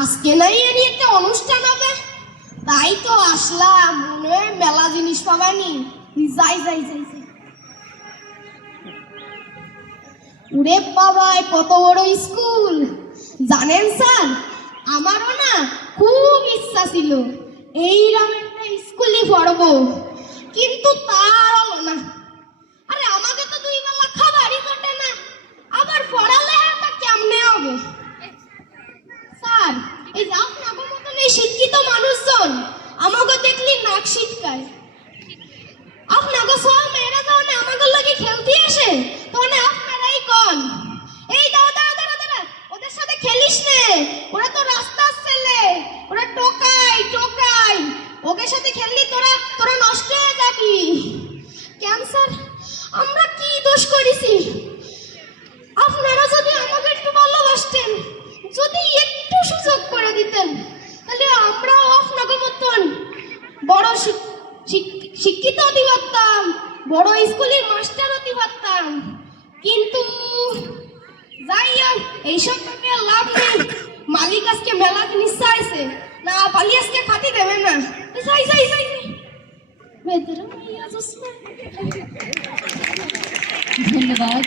আজকে নাই এর একটা অনুষ্ঠান হবে। তাই তো আসলাম। মনে হয় মেলা জিনিস পাবানি যাই যাই যাই যাই। উরে বাবাই, কত বড় স্কুল জানেন স্যার আমারও না খুব ইচ্ছা ছিল এইরকম একটা স্কুলই পড়ব। কিন্তু তার হলো না। আরে, আমাকে তো দুই বেলা খাবারই না। আবার পড়ালেখাটা কেমনে হবে? স্যার, এই যে মতন এই শিক্ষিত মানুষজন, আমাকে দেখলি নাক শিটকায় আপনাকে সব মেয়েরা যখন আমাকে লাগে খেলতে আসে তখন আপনারাই কন। এই দাদা দাদা দাদা ওদের সাথে খেলিস নে। ওরা তো রাস্তার ছেলে ওরা টোকাই টোকাই ওদের সাথে খেললি, তোরা তোরা নষ্ট হয়ে যাবি। ক্যান্সার আমরা কি দোষ করেছি? আপনারা যদি আমাকে একটু ভালোবাসতেন, যদি একটু সুযোগ করে দিতেন, তাহলে আমরাও আপনাকে মতন বড় শিক- শিক- শিক্ষিত হতে পারতাম, বড় স্কুলের মাস্টার হতে পারতাম। কিন্তু যাই হোক, এইসব লাভ নেই। মালিক আজকে মেলা জিনিস চাইছে না, পালি আজকে খাতি দেবে না। যাই যাই যাই যাই বেদরম ইয়া জসনা ধন্যবাদ